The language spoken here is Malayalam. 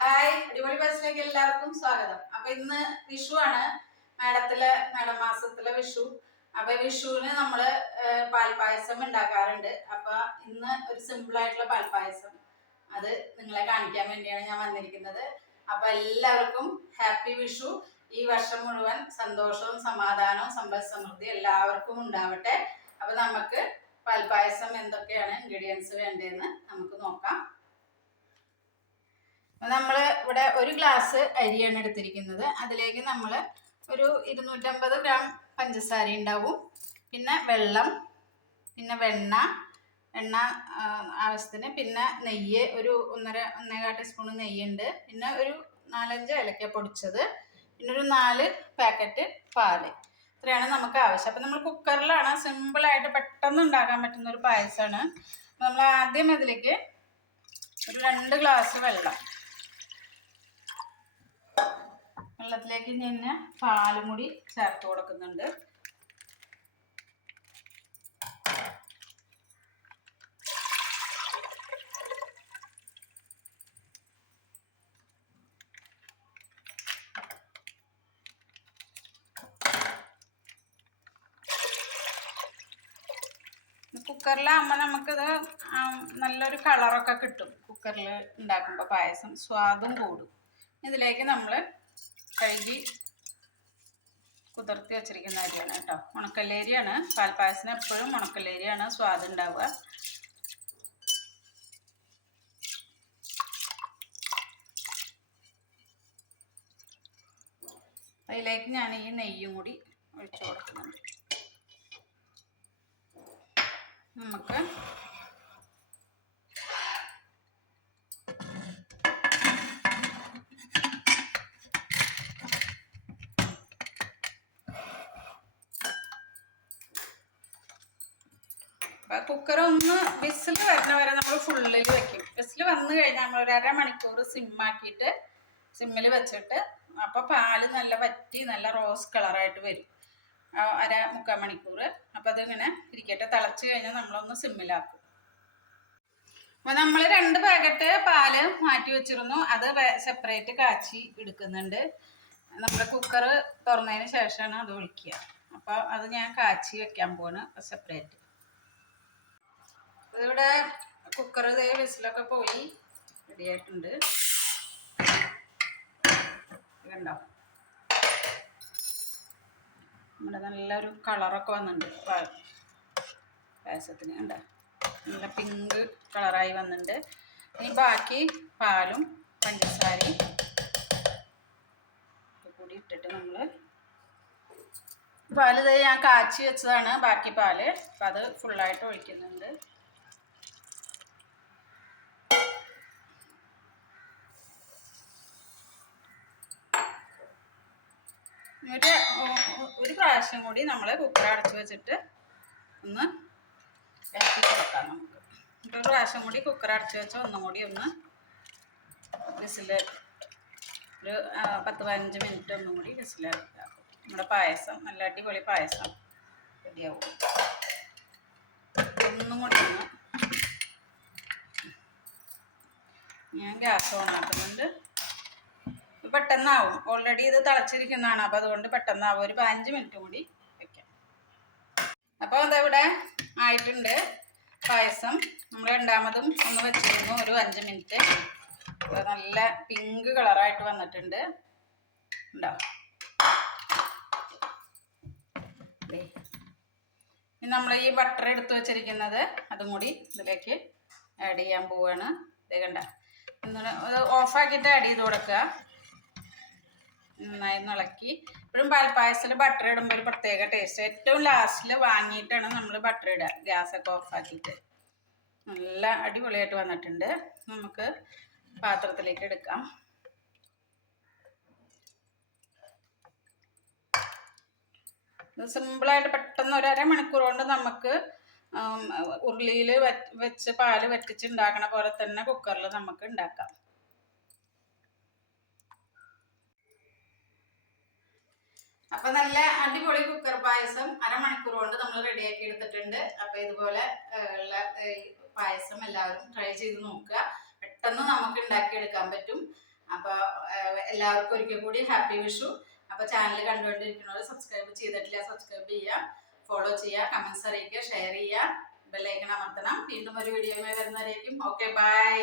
ഹായ് അടിപൊളി ബസ്സിലേക്ക് എല്ലാവർക്കും സ്വാഗതം. അപ്പൊ ഇന്ന് വിഷു ആണ്. മേടത്തിലെ മേടമാസത്തിലെ വിഷു. അപ്പൊ വിഷുവിന് നമ്മൾ പാൽപ്പായസം ഉണ്ടാക്കാറുണ്ട്. അപ്പൊ ഇന്ന് ഒരു സിമ്പിൾ ആയിട്ടുള്ള പാൽപ്പായസം. അത് നിങ്ങളെ കാണിക്കാൻ വേണ്ടിയാണ് ഞാൻ വന്നിരിക്കുന്നത്. അപ്പൊ എല്ലാവർക്കും ഹാപ്പി വിഷു. ഈ വർഷം മുഴുവൻ സന്തോഷവും സമാധാനവും സമ്പദ് സമൃദ്ധി എല്ലാവർക്കും ഉണ്ടാവട്ടെ. അപ്പൊ നമുക്ക് പാൽപ്പായസം എന്തൊക്കെയാണ് ഇൻഗ്രീഡിയൻസ് വേണ്ടതെന്ന് നമുക്ക് നോക്കാം. നമ്മൾ ഇവിടെ ഒരു ഗ്ലാസ് അരിയാണ് എടുത്തിരിക്കുന്നത്. അതിലേക്ക് നമ്മൾ ഒരു ഇരുന്നൂറ്റമ്പത് ഗ്രാം പഞ്ചസാര ഉണ്ടാവും. പിന്നെ വെള്ളം പിന്നെ വെണ്ണ എണ്ണ ആവശ്യത്തിന് പിന്നെ നെയ്യ് ഒരു ഒന്നര ഒന്നേകാൽ ടീസ്പൂൺ നെയ്യുണ്ട്. പിന്നെ ഒരു നാലഞ്ച് ഏലക്ക പൊടിച്ചത്. പിന്നെ ഒരു നാല് പാക്കറ്റ് പാൽ. ഇത്രയാണ് നമുക്ക് ആവശ്യം. അപ്പം നമ്മൾ കുക്കറിലാണ് സിമ്പിളായിട്ട് പെട്ടെന്ന് ഉണ്ടാക്കാൻ പറ്റുന്ന ഒരു പായസമാണ് നമ്മൾ ആദ്യം അതിലേക്ക് ഒരു രണ്ട് ഗ്ലാസ് വെള്ളം വെള്ളത്തിലേക്ക് ഞാൻ പാലും കൂടി ചേർത്ത് കൊടുക്കുന്നുണ്ട്. കുക്കറിലാകുമ്പോൾ നമുക്കിത് നല്ലൊരു കളറൊക്കെ കിട്ടും. കുക്കറിൽ ഉണ്ടാക്കുമ്പോൾ പായസം സ്വാദും കൂടും. ഇതിലേക്ക് നമ്മൾ കഴുകി കുതിർത്തി വെച്ചിരിക്കുന്ന അരിയാണ് കേട്ടോ. ഉണക്കല്ലേരിയാണ്. പാൽപ്പായസത്തിന് എപ്പോഴും ഉണക്കല്ലേരിയാണ് സ്വാദ് ഉണ്ടാവുക. അതിലേക്ക് ഞാൻ ഈ നെയ്യും കൂടി ഒഴിച്ചു കൊടുക്കുന്നുണ്ട്. നമുക്ക് കുക്കർ ഒന്ന് വിസിൽ വരുന്ന വരെ നമ്മൾ ഫുള്ളിൽ വെക്കും. വിസിൽ വന്നു കഴിഞ്ഞാൽ നമ്മൾ ഒരു അരമണിക്കൂർ സിമ്മാക്കിയിട്ട് സിമ്മിൽ വെച്ചിട്ട് അപ്പോൾ പാൽ നല്ല വറ്റി നല്ല റോസ് കളറായിട്ട് വരും. അര മുക്കാൽ മണിക്കൂർ അപ്പോൾ അതിങ്ങനെ ഇരിക്കട്ടെ. തിളച്ച് കഴിഞ്ഞാൽ നമ്മളൊന്ന് സിമ്മിലാക്കും അപ്പോൾ നമ്മൾ രണ്ട് പാക്കറ്റ് പാൽ മാറ്റി വെച്ചിരുന്നു. അത് സെപ്പറേറ്റ് കാച്ചി എടുക്കുന്നുണ്ട്. നമ്മുടെ കുക്കർ തുറന്നതിന് ശേഷമാണ് അത് ഒഴിക്കുക. അപ്പോൾ അത് ഞാൻ കാച്ചി വെക്കാൻ പോവാണ്. സെപ്പറേറ്റ് ഇവിടെ കുക്കർ ഇതേ വിസിലൊക്കെ പോയി റെഡിയായിട്ടുണ്ട് കണ്ടോ നമ്മുടെ നല്ലൊരു കളറൊക്കെ വന്നിട്ടുണ്ട്. പായസത്തിന് കണ്ടോ? നല്ല പിങ്ക് കളറായി വന്നിട്ടുണ്ട്. ഇനി ബാക്കി പാലും പഞ്ചസാരയും കൂടി ഇട്ടിട്ട് നമ്മൾ പാൽ ഞാൻ കാച്ചി വെച്ചതാണ്. ബാക്കി പാൽ. അപ്പം അത് ഫുള്ളായിട്ട് ഒഴിക്കുന്നുണ്ട്. ഒരു ഒരു പ്രാവശ്യം കൂടി നമ്മൾ കുക്കർ അടച്ചു വെച്ചിട്ട് ഒന്ന് ഇളക്കി കൊടുക്കാം നമുക്ക്. ഒരു പ്രാവശ്യം കൂടി കുക്കർ അടച്ചു വെച്ച് ഒന്നും കൂടി ഒന്ന് വിസിൽ ഒരു പത്ത് പതിനഞ്ച് മിനിറ്റ് ഒന്നും കൂടി വിസിൽ നമ്മുടെ പായസം നല്ല അടിപൊളി പായസം റെഡിയാവും. ഒന്നും കൂടി ഒന്ന് ഞാൻ ഗ്യാസ് ഓൺ ആക്കുന്നുണ്ട്. പെട്ടെന്നാവും. ഓൾറെഡി ഇത് തിളച്ചിരിക്കുന്നതാണ്. അപ്പോൾ അതുകൊണ്ട് പെട്ടെന്നാവും. ഒരു പതിനഞ്ച് മിനിറ്റ് കൂടി വെക്കാം. അപ്പോൾ അതവിടെ ആയിട്ടുണ്ട്. പായസം. നമ്മൾ രണ്ടാമതും ഒന്ന് വെച്ചിരുന്നു. ഒരു അഞ്ച് മിനിറ്റ് നല്ല പിങ്ക് കളറായിട്ട് വന്നിട്ടുണ്ട്. ഉണ്ടോ? ദേ. ഇനി നമ്മൾ ഈ ബട്ടർ എടുത്ത് വെച്ചിരിക്കുന്നത് അതും കൂടി ഇതിലേക്ക് ആഡ് ചെയ്യാൻ പോവുകയാണ് ഇത് കണ്ട ഓഫാക്കിയിട്ട് ആഡ് ചെയ്ത് കൊടുക്കുക. നന്നായി ഇളക്കി. ഇപ്പോഴും പാൽപ്പായസത്തിൽ ബട്ടർ ഇടുമ്പോൾ ഒരു പ്രത്യേക ടേസ്റ്റ് ഏറ്റവും ലാസ്റ്റിൽ വാങ്ങിയിട്ടാണ് നമ്മൾ ബട്ടർ ഇടുക. ഗ്യാസൊക്കെ ഓഫാക്കിയിട്ട് നല്ല അടിപൊളിയായിട്ട് വന്നിട്ടുണ്ട്. നമുക്ക് പാത്രത്തിലേക്ക് എടുക്കാം. സിമ്പിളായിട്ട് പെട്ടെന്ന് ഒരു അരമണിക്കൂർ കൊണ്ട് നമുക്ക് ഉരുളിയിൽ വെച്ച് പാൽ വറ്റിച്ച് ഉണ്ടാക്കണ പോലെ തന്നെ കുക്കറിൽ നമുക്ക് ഉണ്ടാക്കാം. അപ്പൊ നല്ല അടിപൊളി കുക്കർ പായസം അരമണിക്കൂർ കൊണ്ട് നമ്മൾ റെഡിയാക്കി എടുത്തിട്ടുണ്ട്. അപ്പൊ ഇതുപോലെ ഉള്ള പായസം എല്ലാവരും ട്രൈ ചെയ്ത് നോക്കുക. പെട്ടെന്ന് നമുക്ക് ഉണ്ടാക്കി എടുക്കാൻ പറ്റും. അപ്പൊ എല്ലാവർക്കും ഒരിക്കൽ കൂടി ഹാപ്പി വിഷു അപ്പൊ ചാനൽ കണ്ടുകൊണ്ടിരിക്കുന്നവർ സബ്സ്ക്രൈബ് ചെയ്തിട്ടില്ല സബ്സ്ക്രൈബ് ചെയ്യുക. ഫോളോ ചെയ്യുക കമന്റ്സ് അറിയിക്കുക ഷെയർ ചെയ്യുക. ബെല്ലൈക്കൺ അമർത്തണം. വീണ്ടും ഒരു വീഡിയോയുമായി വരുന്നവരേക്കും. Okay bye